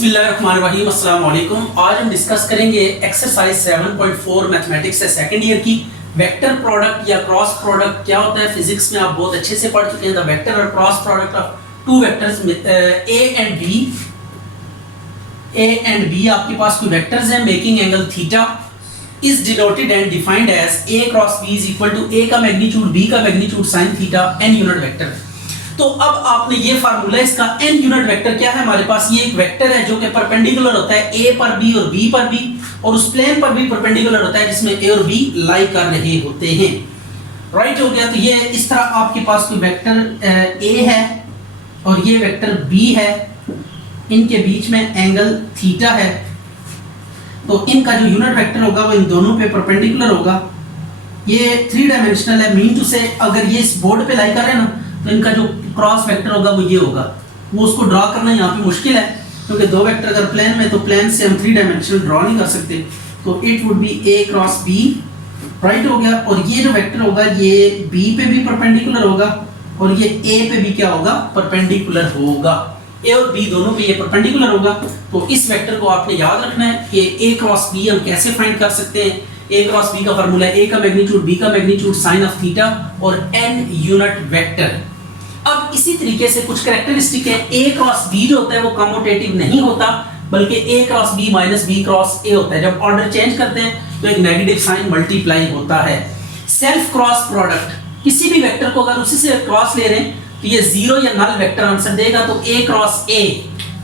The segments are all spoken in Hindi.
बिस्मिल्लाहिर्रहमानिर्रहीम अस्सलाम वालेकुम। आज हम डिस्कस करेंगे एक्सरसाइज 7.4 मैथमेटिक्स है सेकंड ईयर की। वेक्टर प्रोडक्ट या क्रॉस प्रोडक्ट क्या होता है फिजिक्स में आप बहुत अच्छे से पढ़ चुके हैं। द वेक्टर और cross product of two vectors A and B आपके पास कोई वेक्टर्स हैं making angle theta is denoted and defined as A cross B is equal to A का मैग्नीट्यूड बी का magnitude sin theta n unit vector. तो अब आपने ये फार्मूला इसका n यूनिट वेक्टर क्या है हमारे पास, ये एक वेक्टर है जो कि परपेंडिकुलर होता है a पर b और b पर b और उस प्लेन पर भी परपेंडिकुलर होता है जिसमें a और b लाई कर रहे होते हैं। राइट हो गया। तो ये इस तरह आपके पास कोई वेक्टर a है और ये वेक्टर b है, इनके बीच में एंगल थीटा है, तो इनका जो यूनिट वेक्टर होगा वो इन दोनों पे परपेंडिकुलर होगा। ये 3 डायमेंशनल है, मीन टू से अगर ये इस बोर्ड पे लाई कर रहे हैं ना तो इनका जो क्रॉस वेक्टर होगा वो ये होगा। वो उसको ड्रॉ करना यहाँ पे मुश्किल है क्योंकि दो वेक्टर अगर प्लेन में तो प्लेन से हम 3 डायमेंशनल ड्रॉ नहीं कर सकते, तो it would B a cross b। Right हो गया। और ये जो वेक्टर होगा ये b पे भी परपेंडिकुलर होगा और ये a पे भी क्या होगा, परपेंडिकुलर होगा। a और b दोनों पे ये परपेंडिकुलर होगा। तो इस वेक्टर को आपने याद रखना है कि a क्रॉस b हम कैसे फाइंड कर सकते हैं। a क्रॉस b का फार्मूला है a का मैग्नीट्यूड b का मैग्नीट्यूड sin ऑफ थीटा और n यूनिट वेक्टर। अब इसी तरीके से कुछ कैरेक्टरिस्टिक है। a क्रॉस b जो होता है वो कम्यूटेटिव नहीं होता बल्कि a cross b minus b cross a होता है। जब ऑर्डर चेंज करते हैं तो एक नेगेटिव साइन मल्टीप्लाई होता है। सेल्फ क्रॉस प्रोडक्ट, किसी भी वेक्टर को अगर उसी से क्रॉस ले रहे हैं तो ये जीरो या नल वेक्टर आंसर देगा। तो a क्रॉस a,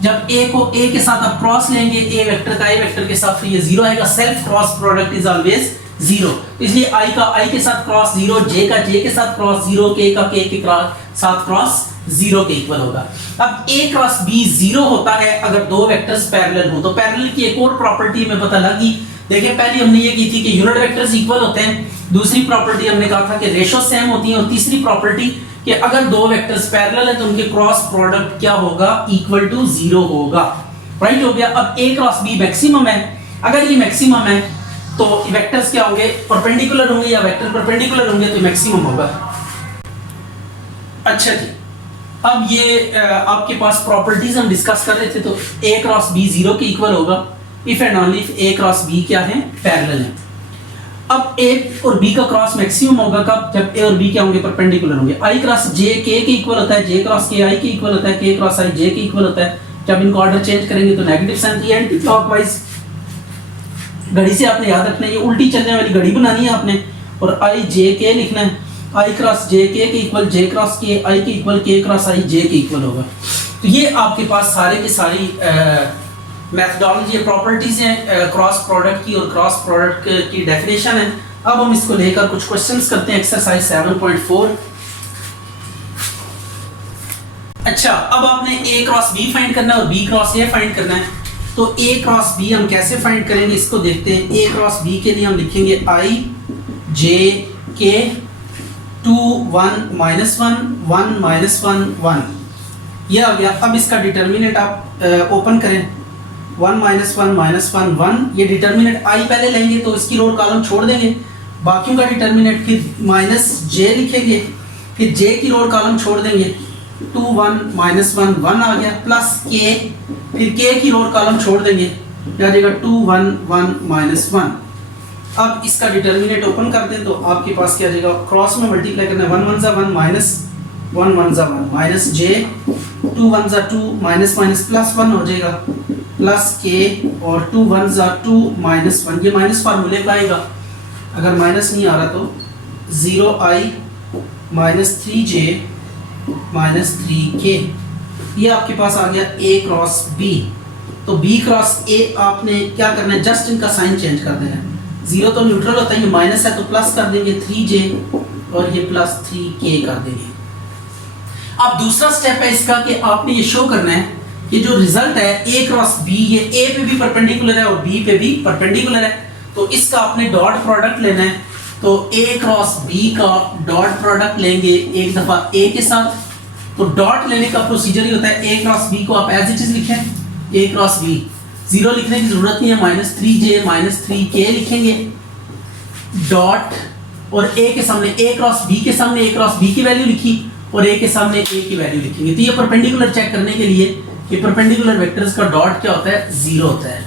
जब a को a के साथ आप क्रॉस लेंगे a वेक्टर का a वेक्टर के साथ तो ये जीरो आएगा। Self cross product is always zero, इसलिए i का i के साथ क्रॉस जीरो, j का j के साथ क्रॉस जीरो, k का k के साथ क्रॉस जीरो के इक्वल होगा। अब a क्रॉस b जीरो होता है अगर दो वेक्टर्स पैरेलल हो। तो पैरेलल की एक और प्रॉपर्टी हमें पता लगी। देखिए पहली हमने ये की थी कि यूनिट वेक्टर्स इक्वल होते हैं, दूसरी प्रॉपर्टी हमने कहा था कि रेशो सेम होती है और तीसरी प्रॉपर्टी कि अगर दो वेक्टर्स पैरेलल है तो उनके क्रॉस प्रोडक्ट क्या होगा, इक्वल टू जीरो होगा। राइट हो गया। अब a क्रॉस b मैक्सिमम है, अगर ये मैक्सिमम है तो वेक्टर्स क्या होंगे, परपेंडिकुलर होंगे या वेक्टर परपेंडिकुलर होंगे तो मैक्सिमम होगा। अच्छा जी, अब ये आपके पास प्रॉपर्टीज हम डिस्कस कर रहे थे। तो a क्रॉस b जीरो के इक्वल होगा if and only if a cross b क्या है, पैरेलल है। अब a और b का क्रॉस मैक्सिमम होगा कब, जब a और b क्या होंगे, परपेंडिकुलर होंगे। i क्रॉस j k के इक्वल होता है, j क्रॉस k i के इक्वल होता है, k क्रॉस i j के इक्वल होता है। जब इनको ऑर्डर चेंज करेंगे तो नेगेटिव साइन की एंटी क्लॉकवाइज घड़ी से आपने याद रखना है, ये उल्टी चलने वाली घड़ी बनानी है आपने और i j k लिखना है। i क्रॉस j k के equal j cross k i के equal k cross i j के इक्वल होगा। तो ये आपके पास सारे की सारी मेथडोलॉजी प्रॉपर्टीज हैं क्रॉस प्रोडक्ट की और क्रॉस प्रोडक्ट की डेफिनेशन है। अब हम इसको लेकर कुछ क्वेश्चंस करते हैं एक्सरसाइज 7.4। अच्छा, अब आपने a क्रॉस b फाइंड करना है और b क्रॉस a फाइंड करना है। तो a क्रॉस b हम कैसे फाइंड करेंगे इसको देखते हैं। a क्रॉस b के लिए हम लिखेंगे i j k 2 1 minus 1 1 minus 1 1, ये आ गया। अब इसका डिटर्मिनेंट आप ओपन करें, 1 minus 1 minus 1 1, ये डिटर्मिनेंट i पहले लेंगे तो इसकी रो कॉलम छोड़ देंगे, बाकियों का डिटर्मिनेंट फिर माइनस j लिखेंगे, फिर j की रो कॉलम छोड़ देंगे, 2 1 minus 1 1 आ गया, प्लस k, फिर k की रो कॉलम छोड़ देंगे, क्या आ जाएगा 2 1 1 minus 1। अब इसका डिटर्मिनेंट ओपन कर दें तो आपके पास क्या आ जाएगा, क्रॉस में मल्टीप्लाई करना है, 1 1 1 minus 1 1 1 minus j, 2 1 2 minus minus plus 1 हो जाएगा, प्लस k और 2 1 2 माइनस 1, ये माइनस फार्मूले का आएगा। अगर माइनस नहीं आ रहा तो 0i minus 3j minus 3k, ये आपके पास आ गया a क्रॉस b। तो b क्रॉस a आपने क्या करना है, जस्ट इनका साइन चेंज कर देना है। जीरो तो न्यूट्रल होता है, ये माइनस है तो प्लस कर देंगे 3j और ये प्लस 3k कर देंगे। अब दूसरा स्टेप है इसका कि आपने ये शो करना है ये जो रिजल्ट है a क्रॉस b, ये a पे भी परपेंडिकुलर है और b पे भी परपेंडिकुलर है, तो इसका आपने डॉट प्रोडक्ट लेना है। तो a क्रॉस b का डॉट प्रोडक्ट लेंगे एक दफा a के साथ। तो डॉट लेने का प्रोसीजर ही होता है a क्रॉस b को आप एज इट इज लिखें, a क्रॉस b, जीरो लिखने की जरूरत नहीं है, माइनस 3j माइनस 3k लिखेंगे डॉट, और a के सामने a क्रॉस b के सामने a क्रॉस b की वैल्यू लिखी और a के सामने a की वैल्यू लिखेंगे। तो ये परपेंडिकुलर चेक करने के लिए कि परपेंडिकुलर वेक्टर्स का डॉट क्या होता है, जीरो होता है।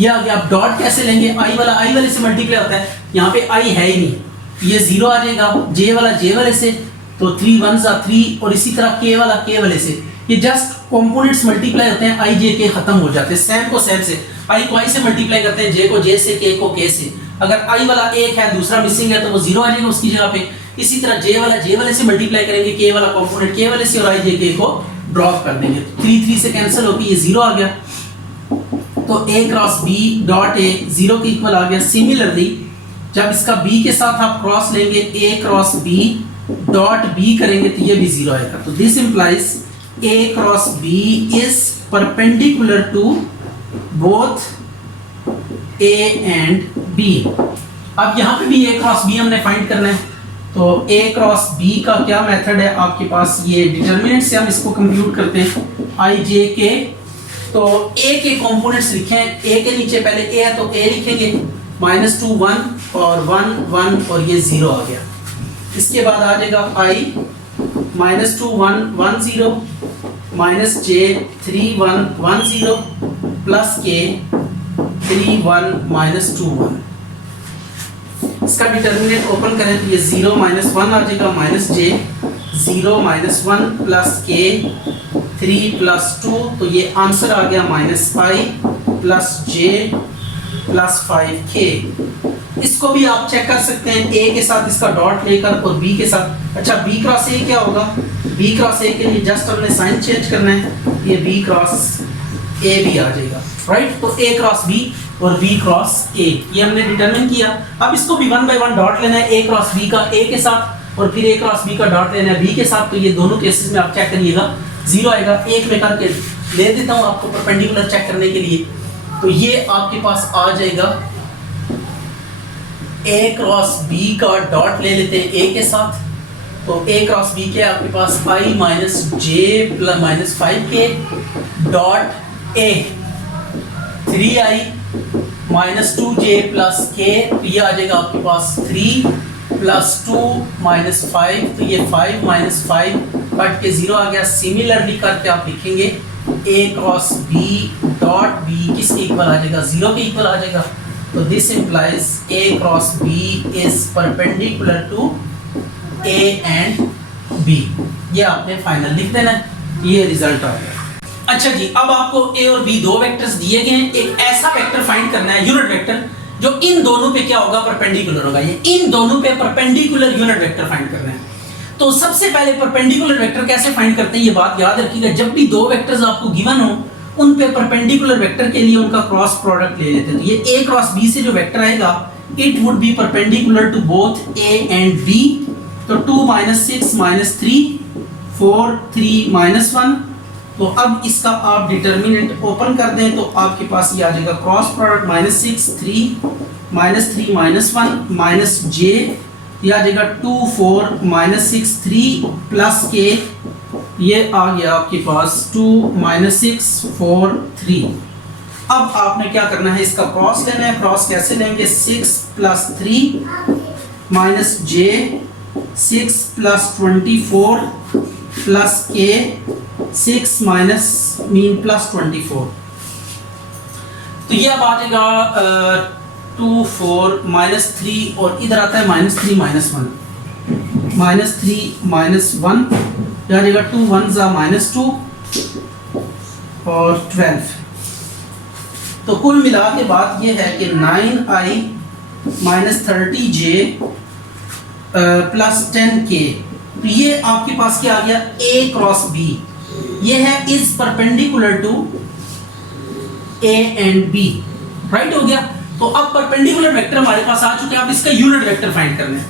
ये आगे आप डॉट कैसे लेंगे, आई वाले से मल्टीप्लाई होता है, यहाँ पे आई है ही नहीं, ये जीरो आ जाएगा, जे वाले से, तो 3 1 3, और इसी तरह के वाले से, ये जस्ट कंपोनेंट्स मल्टीप्लाई होते हैं, आई जे के खत्म हो जाते हैं, सेम को सेम से, आई को आई से मल्टीप्लाई करते हैं, जे को जे से, के को के से, अगर आई वाला एक है दूसरा मिसिंग है तो वो जीरो आ जाएगा उसकी जगह पे। इसी तरह जे वाले से मल्टीप्लाई करेंगे, के वाला कंपोनेंट के वाले से, और आई जे के को ड्रॉप कर देंगे, 3 3 से कैंसिल होकर ये जीरो आ गया, तो a cross b dot a zero के इक्वल आ गया। सिमिलरली जब इसका b के साथ आप क्रॉस लेंगे, a cross b dot b करेंगे तो ये भी जीरो आएगा, तो this implies a cross b is perpendicular to both a and b। अब यहाँ पे भी a क्रॉस b हमने फाइंड करना है, तो a क्रॉस b का क्या मेथड है आपके पास, ये डिटरमिनेंट से हम इसको कंप्यूट करते हैं, i j k, तो a के कंपोनेंट्स लिखें, a के नीचे पहले a है तो a लिखेंगे, -2 1 और 1 1 और ये 0 आ गया। इसके बाद आ जाएगा i -2 1 1 0 -j 3 1 1 0 प्लस k 3 1 -2 1। इसका डिटरमिनेंट ओपन करें तो ये 0 -1 आ जाएगा, -j 0 -1 प्लस k 3 प्लस 2, तो ये आंसर आ गया -5 प्लस j प्लस 5k। इसको भी आप चेक कर सकते हैं a के साथ इसका डॉट लेकर और b के साथ। अच्छा b क्रॉस a क्या होगा, b क्रॉस a के लिए जस्ट हमने साइन चेंज करना है, ये b क्रॉस a भी आ जाएगा, राइट। तो a क्रॉस b और b क्रॉस a ये हमने डिटरमिन किया। अब इसको भी 1 बाय 1 डॉट लेना है, a क्रॉस b का a के साथ और फिर a क्रॉस b का डॉट लेना है b के साथ, तो ये दोनों केसेस में आप चेक करिएगा जीरो आएगा। एक में करके ले देता हूं आपको परपेंडिकुलर चेक करने के लिए, तो ये आपके पास आ जाएगा a क्रॉस b का डॉट ले लेते हैं a के साथ, तो a क्रॉस b के आपके पास i -j plus -5k dot a 3i -2j plus k, तो ये आ जाएगा आपके पास 3 प्लस 2 -5, तो ये 5 -5 कट के 0 आ गया। सिमिलरली करके आप लिखेंगे a cross b dot b किसके इक्वल आ जाएगा, 0 के इक्वल आ जाएगा, तो this implies a cross b is perpendicular to a and b। ये आपने फाइनल लिख देना है, ये रिजल्ट आ गया। अच्छा जी, अब आपको a और b दो वेक्टर्स दिए गए हैं, एक ऐसा वेक्टर फाइंड करना है यूनिट वेक्टर जो इन दोनों पे क्या होगा, परपेंडिकुलर होगा। ये इन दोनों पे परपेंडिकुलर यूनिट वेक्टर फाइंड करना है। तो सबसे पहले परपेंडिकुलर वेक्टर कैसे फाइंड करते हैं, ये बात याद रखिएगा, जब भी दो वेक्टर्स आपको गिवन हो उन पे परपेंडिकुलर वेक्टर के लिए उनका क्रॉस प्रोडक्ट ले लेते हैं। तो ये a क्रॉस b से जो वेक्टर आएगा, it would be perpendicular to both a and b, तो 2 -6 -3 4 3 -1। तो अब इसका आप डिटरमिनेंट ओपन कर दें तो आपके पास ये आ जाएगा क्रॉस प्रोडक्ट -6 3 -3 -1 -j, ये आ जाएगा 2 4 -6 3 प्लस k, ये आ गया आपके पास 2 -6 4 3। अब आपने क्या करना है, इसका क्रॉस लेना है। क्रॉस कैसे लेंगे, 6 + 3 -j 6 + 24 plus k 6 minus mean plus 24, तो ये अब आ जाएगा 2 4 -3 और इधर आता है -3 -1 -3 -1, आ जाएगा 2 1 -2 और 12। तो कुल मिला के बात ये है कि 9i -30j प्लस 10k, तो ये आपके पास क्या आ गया, a क्रॉस b, ये है is perpendicular to a and b, right हो गया। तो अब परपेंडिकुलर वेक्टर हमारे पास आ चुके हैं, अब इसका यूनिट वेक्टर फाइंड करना है।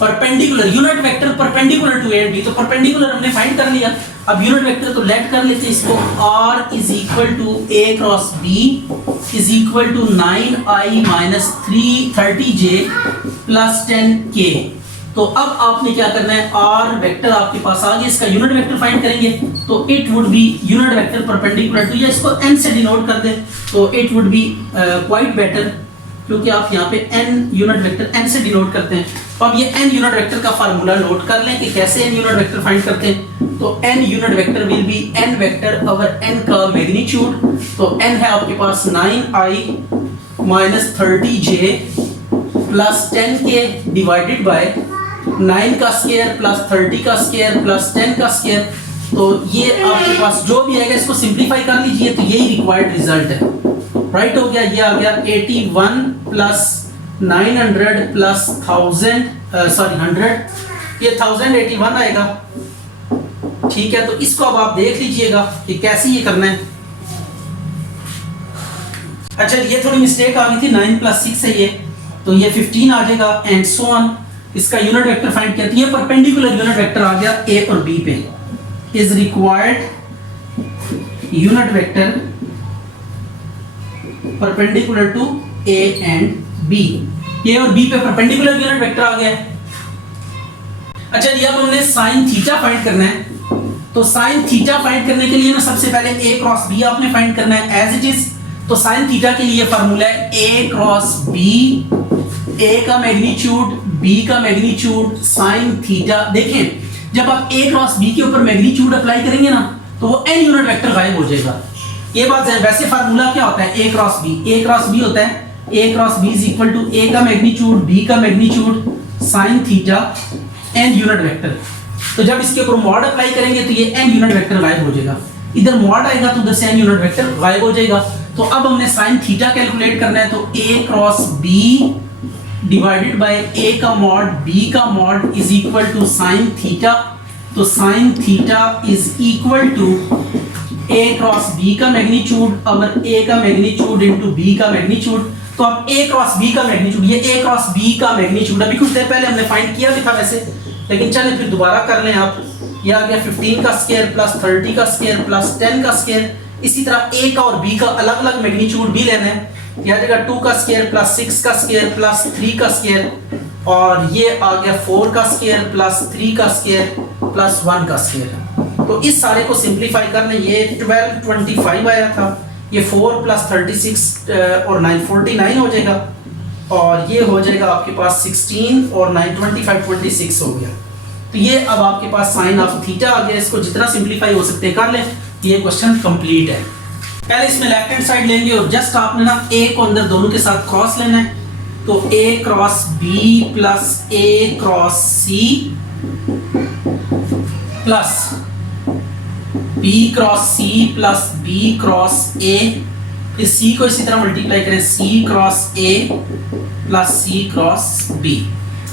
Perpendicular unit vector perpendicular to a and b, तो परपेंडिकुलर हमने फाइंड कर लिया। अब यूनिट वेक्टर तो लेट कर लेते हैं इसको, r is equal to a cross b is equal to 9i -30j plus 10k। तो अब आपने क्या करना है, r वेक्टर आपके पास आ गया, इसका यूनिट वेक्टर फाइंड करेंगे, तो it would be unit vector perpendicular to, या इसको n से डिनोट कर दें तो it would be quite better, क्योंकि आप यहाँ पे n यूनिट वेक्टर n से डिनोट करते हैं, तो अब ये n यूनिट वेक्टर का फार्मूला नोट कर लें कि कैसे n यूनिट वेक्टर फाइंड करते हैं। तो n unit vector will be n vector over n का मैग्नीट्यूड। तो n है आपके पास 9i minus 30j plus 10k divided by 9 का स्क्वायर प्लस 30 का स्क्वायर प्लस 10 का स्क्वायर। तो ये आपके पास जो भी आएगा इसको सिंपलीफाई कर लीजिए, तो यही रिक्वायर्ड रिजल्ट है। राइट हो गया, ये आ गया 81 प्लस 900 प्लस 1000 सॉरी 100, ये 1081 आएगा। ठीक है, तो इसको अब आप देख लीजिएगा कि कैसे ये करना है। अच्छा, ये थोड़ी मिस्टेक आ गई थी, 9 प्लस 6 है ये, तो ये 15 आ जाएगा एंड सो ऑन। इसका यूनिट वेक्टर फाइंड किया, तो ये परपेंडिकुलर यूनिट वेक्टर आ गया ए और बी पे। Is required unit vector perpendicular to A and B. A और बी पे परपेंडिकुलर यूनिट वेक्टर आ गया। अच्छा जी, अब हमने साइन थीटा फाइंड करना है। तो साइन थीटा फाइंड करने के लिए ना सबसे पहले ए क्रॉस बी आपने फाइंड करना है एज इट इज। तो साइन थीटा के लिए फार्मूला है ए क्रॉस बी, ए का मैग्नीट्यूड बी का मैग्नीट्यूड साइन थीटा। देखें, जब आप ए क्रॉस बी के ऊपर मैग्नीट्यूड अप्लाई करेंगे ना तो वो n यूनिट वेक्टर गायब हो जाएगा। ये बात है। वैसे फार्मूला क्या होता है, A cross B, A cross B होता है A cross B is equal to A का मैग्नीट्यूड बी का magnitude sine theta n unit vector. तो जब इसके ऊपर मॉड अप्लाई करेंगे तो ये n यूनिट वेक्टर गायब हो जाएगा। इधर मॉड आएगा तो उधर से n यूनिट वेक्टर गायब हो जाएगा। तो अब हमने साइन थीटा कैलकुलेट करना है। तो a cross b divided by a का मॉड b का mod is equal to sine theta. तो sine theta is equal to a cross b का मैग्नीट्यूड ओवर a का मैग्नीट्यूड इनटू b का मैग्नीट्यूड। तो अब a क्रॉस b का मैग्नीट्यूड, ये a क्रॉस b का मैग्नीट्यूड अभी कुछ देर पहले हमने फाइंड किया भी था वैसे, लेकिन चलें फिर दोबारा कर लें आप। ये आ गया 15 का स्क्वायर प्लस 30 का स्क्वायर प्लस 10 का स्क्वायर। इसी तरह a का और b का अलग अलग मैग्नीट्यूड भी लेना है। यह आ जाएगा 2 का स्क्वायर प्लस 6 का स्क्वायर प्लस 3 का स्क्वायर, और ये आ गया 4 का स्क्वायर प्लस 3 का स्क्वायर प्लस 1 का स्क्वायर। तो इस सारे को सिंपलीफाई कर लें। ये 1225 आया था, ये 4 प्लस 36 और 9 49 हो जाएगा, और ये हो जाएगा आपके पास 16 और 9 25 26 हो गया। तो ये अब आपके पास साइन ऑफ थीटा आ गया। इसको जितना सिंपलीफाई हो सकते कर लें। ये क्वेश्चन कंप्लीट है। पहले इसमें लेफ्ट हैंड साइड लेंगे और जस्ट आपने ना ए को अंदर दोनों के साथ क्रॉस लेना है। तो A cross B plus A cross C plus B cross C plus B cross A. इस सी को इसी तरह मल्टीप्लाई करें, C cross A plus C cross B.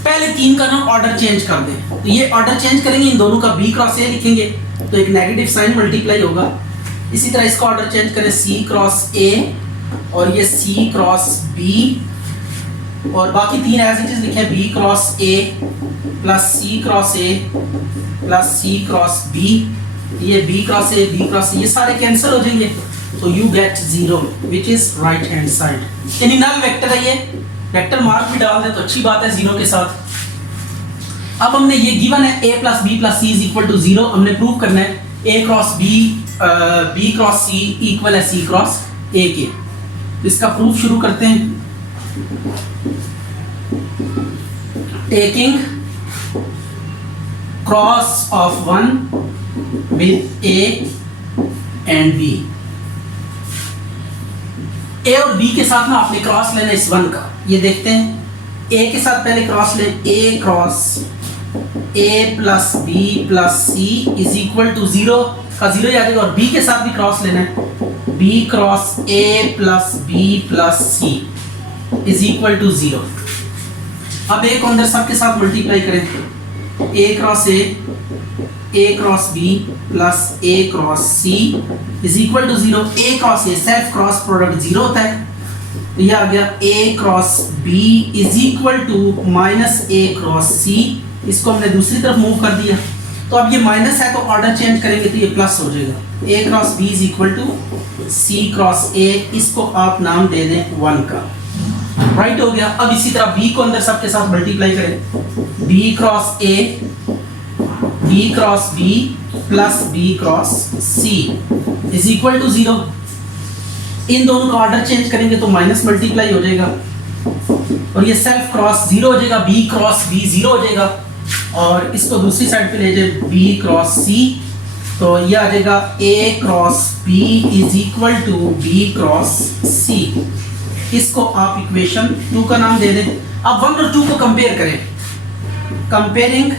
पहले तीन का ना ऑर्डर चेंज कर दें। तो ये ऑर्डर चेंज करेंगे, इन दोनों का बी क्रॉस ए लिखेंगे तो एक नेगेटिव साइन मल्टीप्लाई होगा। इसी तरह इसका ऑर्डर चेंज करें, सी क्रॉस ए और ये सी क्रॉस बी, और बाकी तीन एज इट इज लिखे, B cross A plus C cross A plus C cross B. ये B cross A B cross A ये सारे कैंसिल हो जाएंगे, तो you get 0 which is right hand side. यानी नल वेक्टर है, ये वेक्टर मार्क भी डाल दें तो अच्छी बात है 0 के साथ। अब हमने ये गिवन है a plus b plus c is equal to 0, हमने प्रूव करना है a cross b b cross c equal है सी क्रॉस ए के। तो इसका प्रूफ शुरू करते हैं। Taking cross of 1 with a and b। a और b के साथ ना आपने क्रॉस लेना इस 1 का। ये देखते हैं, a के साथ पहले क्रॉस लें, a cross a plus b plus c is equal to 0 का 0 ही आ जाएगा, और b के साथ भी क्रॉस लेना है, b cross a plus b plus c is equal to 0। अब a को अंदर सबके साथ मल्टीप्लाई करें, a cross a cross b plus a cross c is equal to 0। a cross a self cross product 0 होता है, तो ये आ गया a cross b is equal to minus a cross c। इसको हमने दूसरी तरफ मूव कर दिया, तो अब ये माइनस है तो ऑर्डर चेंज करेंगे तो ये प्लस हो जाएगा। a cross b is equal to c cross a, इसको आप नाम दे दें 1 का। राइट हो गया। अब इसी तरह b को अंदर सबके साथ मल्टीप्लाई करें, b cross a b cross b plus b cross c is equal to 0। इन दोनों का ऑर्डर चेंज करेंगे तो माइनस मल्टीप्लाई हो जाएगा। और ये सेल्फ क्रॉस 0 हो जाएगा, बी क्रॉस बी 0 हो जाएगा, और इसको दूसरी साइड पे ले जाए बी क्रॉस सी, तो ये आ जाएगा A cross B is equal to B cross C. इसको आप इक्वेशन 2 का नाम दे दें। अब 1 और 2 को कंपेयर करें, कंपेयरिंग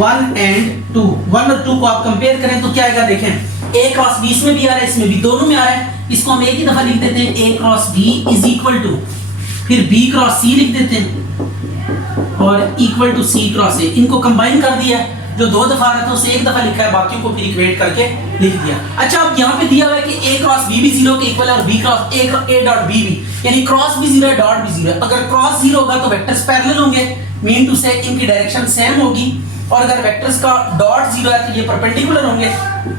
1 एंड 2, 1 और 2 को आप कंपेयर करें तो क्या आएगा, देखें ए क्रॉस बी इसमें भी आ रहा है, इसमें भी, दोनों में आ रहा है। इसको हम एक ही दफा लिख देते हैं, A cross B is equal to, फिर बी क्रॉस सी लिख देते हैं और equal to C cross A. इनको कंबाइन कर दिया, जो 2 दफा आ रहा था उसे एक दफा लिखा है, बाकियों को फिर इक्वेट करके लिख दिया। अच्छा, अब यहाँ पे दिया हुआ है कि ए क्रॉस बी भी 0 के इक्वल है और b cross a dot b भी, यानी क्रॉस भी 0 है, डॉट भी 0 है। अगर क्रॉस 0 होगा तो वेक्टर्स पैरेलल होंगे, मीन टू से इनकी डायरेक्शन सेम होगी, और अगर वेक्टर्स का डॉट 0 है तो ये परपेंडिकुलर होंगे,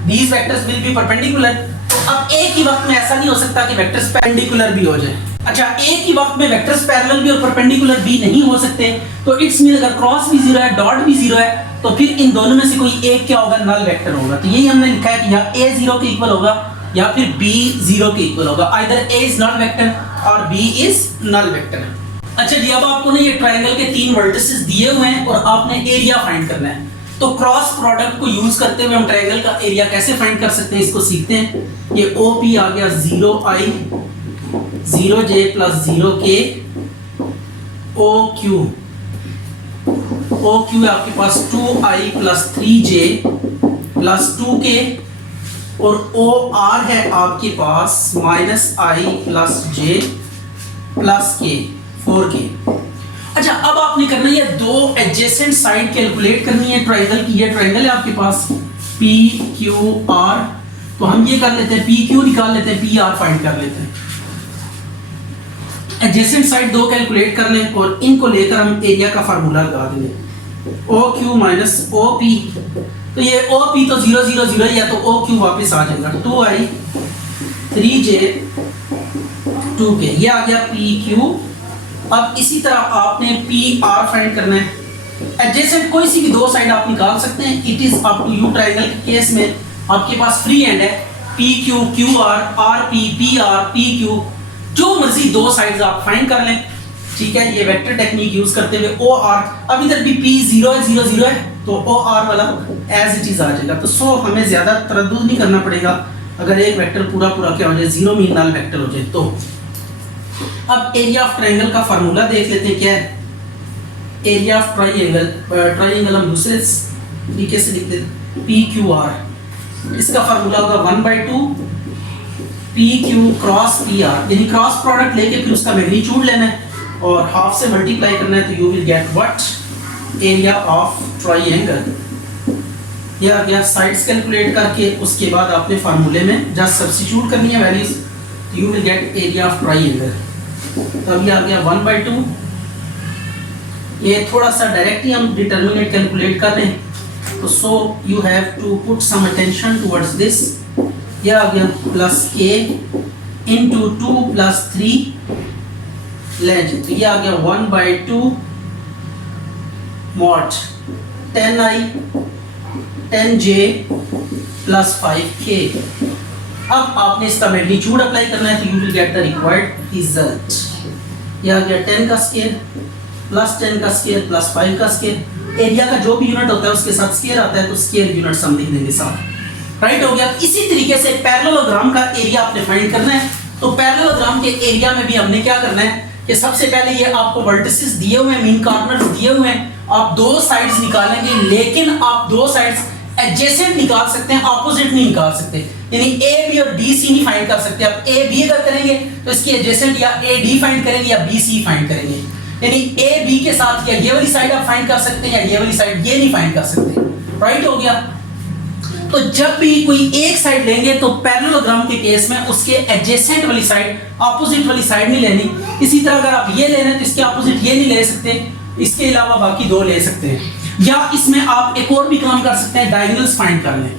दीस वेक्टर्स विल बी परपेंडिकुलर। तो अब एक ही वक्त में ऐसा नहीं हो सकता कि वेक्टर्स परपेंडिकुलर भी हो जाए। अच्छा, एक ही वक्त में वेक्टर्स पैरेलल भी और परपेंडिकुलर भी नहीं हो सकते, तो इट्स मीन अगर क्रॉस भी 0 है, डॉट भी 0 है, तो फिर इन दोनों में से कोई एक क्या होगा, नल वेक्टर होगा। तो यही हमने लिखा है कि या a 0 के इक्वल होगा या फिर b 0 के इक्वल होगा, either a is null vector और b इज नल वेक्टर। अच्छा जी, अब आपको ना ये ट्रायंगल के 3 वर्टिसेस दिए हुए हैं और आपने एरिया फाइंड करना है। तो क्रॉस प्रोडक्ट को यूज करते हुए हम ट्रायंगल का एरिया कैसे फाइंड कर सकते हैं, इसको सीखते हैं। ये OP आ गया 0i 0j plus 0k, OQ है आपके पास 2i plus 3j plus 2k, और OR है आपके पास -i plus j plus k 4k। अच्छा, अब आपने करना है 2 एडजेसेंट साइड कैलकुलेट करनी है ट्रायंगल की। ये ट्रायंगल है आपके पास PQR, तो हम ये कर लेते हैं, PQ निकाल लेते हैं, PR फाइंड कर लेते हैं। एडजेसेंट साइड 2 कैलकुलेट कर लें और इनको लेकर हम एरिया का फार्मूला लगा देंगे, OQ माइनस OP। तो ये OP तो 0 0 0 या तो OQ वापस आ जाएगा, 2i 3j 2k, ये आ गया PQ। अब इसी तरह आपने PR फाइंड करना है। एडजेसेंट कोई सी भी 2 साइड आप निकाल सकते हैं, it is up to you. Triangle के केस में आपके पास फ्री हैंड है, PQ QR RP PR PQ, जो मर्जी 2 साइड्स आप फाइंड कर लें, ठीक है। ये वेक्टर टेक्निक यूज करते हुए OR, अब इधर भी P 0 है 0 0 है, तो OR वाला एज इट इज आ जाएगा। तो सो हमें ज्यादा तरद्दुद नहीं करना पड़ेगा, अगर एक वेक्टर पूरा पूरा क्या हो जाए, 0 मीन नल वेक्टर हो जाए। तो अब एरिया ऑफ ट्रायंगल का फार्मूला देख लेते हैं क्या है। एरिया ऑफ ट्रायंगल हम दूसरे तरीके से लिखते हैं, PQR, इसका फार्मूला होगा 1/2 PQ क्रॉस PR, यानी क्रॉस प्रोडक्ट लेके फिर उसका मैग्नीट्यूड लेना है और हाफ से मल्टीप्लाई करना है, तो you will get what, area of triangle. ये आ गया साइड्स कैलकुलेट करके, उसके बाद आपने फार्मूले में जस्ट सब्स्टिट्यूट करनी है वैल्यूज, तो you will get area of triangle. तो अब ये आ गया 1/2, ये थोड़ा सा डायरेक्ट ही हम डिटर्मिनेंट कैलकुलेट कर रहे हैं, तो so you have to put some attention towards this. ये आ गया प्लस k इंटू 2 प्लस 3 लेंथ, तो ये आ गया 1/2 mod 10i 10j plus 5k। अब आपने इसका मैग्नीट्यूड अप्लाई करना है, तो you will get the required result. ये आ गया 10 का स्क्वायर प्लस 10 का स्क्वायर प्लस 5 का स्क्वायर। एरिया का जो भी यूनिट होता है उसके साथ स्क्वायर आता है, तो स्क्वायर यूनिट हम लिख देंगे साथ, राइट हो गया। इसी तरीके से पैरेललोग्राम का एरिया आपने फाइंड करना है। तो पैरेललोग्राम के एरिया में भी हमने क्या करना है कि सबसे पहले ये आपको वर्टिसेस दिए हुए हैं, मीन कॉर्नर्स दिए हुए हैं, आप 2 साइड्स निकालेंगे, लेकिन आप 2 साइड्स एडजेसेंट निकाल सकते हैं, ऑपोजिट नहीं निकाल सकते। यानी A B और D C नहीं फाइंड कर सकते। आप A B अगर करेंगे तो इसकी एडजेसेंट या A D फाइंड करेंगे या B C फाइंड करेंगे। यानी A B के साथ या ये वाली साइड आप फाइंड कर सकते हैं या ये वाली साइड, ये नहीं फाइंड कर सकते, राइट हो गया। तो जब भी कोई एक साइड लेंगे तो पैरेललोग्राम के केस में उसके एडजेसेंट वाली साइड, ऑपोजिट वाली साइड नहीं लेनी। इसी तरह अगर आप ये ले रहे हैं तो इसके ऑपोजिट ये नहीं ले सकते, इसके अलावा बाकी 2 ले सकते हैं। या इसमें आप एक और भी काम कर सकते हैं, डायगोनल्स फाइंड कर लें।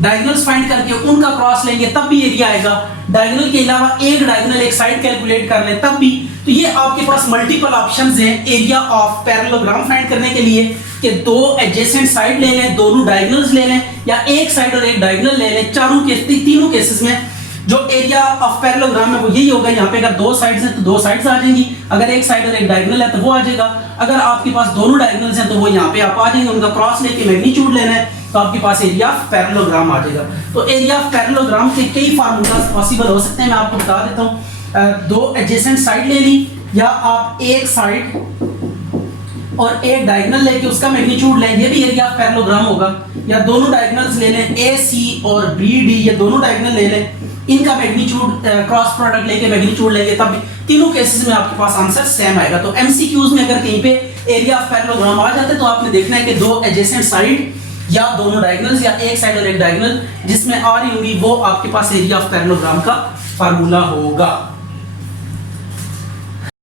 डायगोनल्स फाइंड करके उनका क्रॉस लेंगे तब भी एरिया आएगा। डायगोनल के अलावा एक डायगोनल एक साइड कैलकुलेट कर लें तब भी। तो ये आपके पास मल्टीपल ऑप्शंस हैं एरिया ऑफ पैरेललोग्राम फाइंड करने के लिए, कि 2 एडजेसेंट साइड ले लें, दोनों डायगोनल्स ले लें, या एक साइड और एक डायगोनल ले लें। तीनों केसेस में जो एरिया ऑफ पैरेललोग्राम है वो यही होगा, यहाँ पे अगर दो साइड्स हैं तो दो साइड्स आ जाएंगी, अगर एक साइड और एक डायगोनल है तो वो आ जाएगा, अगर आपके पास दोनों डायगोनल्स हैं तो वो यहाँ पे आप आ जाएंगे, उनका क्रॉस लेके मैग्नीट्यूड लेना है तो आपके पास एरिया ऑफ पैरेललोग्राम आ जाएगा। तो एरिया ऑफ पैरेललोग्राम के कई फार्मूलाज पॉसिबल हो सकते हैं, मैं आपको बता देता हूँ। दो एडजेसेंट साइड ले ली, या आप एक साइड और एक डायगोनल लेके उसका मैग्नीट्यूड लें, ये भी एरिया ऑफ पैरेललोग्राम होगा, या दोनों डायगोनल्स ले लें ए सी और बी डी, ये दोनों डायगोनल ले लें, इनका मैग्नीट्यूड क्रॉस प्रोडक्ट लेके मैग्नीट्यूड लेंगे, तब तीनों केसेस में आपके पास आंसर सेम आएगा। तो एमसीक्यूज में अगर कहीं पे एरिया ऑफ पैरेललोग्राम आ जाते तो आपने देखना है कि दो एडजेसेंट साइड या दोनों डायगोनल्स या एक साइड और एक डायगोनल जिसमें आ रही होगी वो आपके पास एरिया ऑफ पैरेललोग्राम का फार्मूला होगा।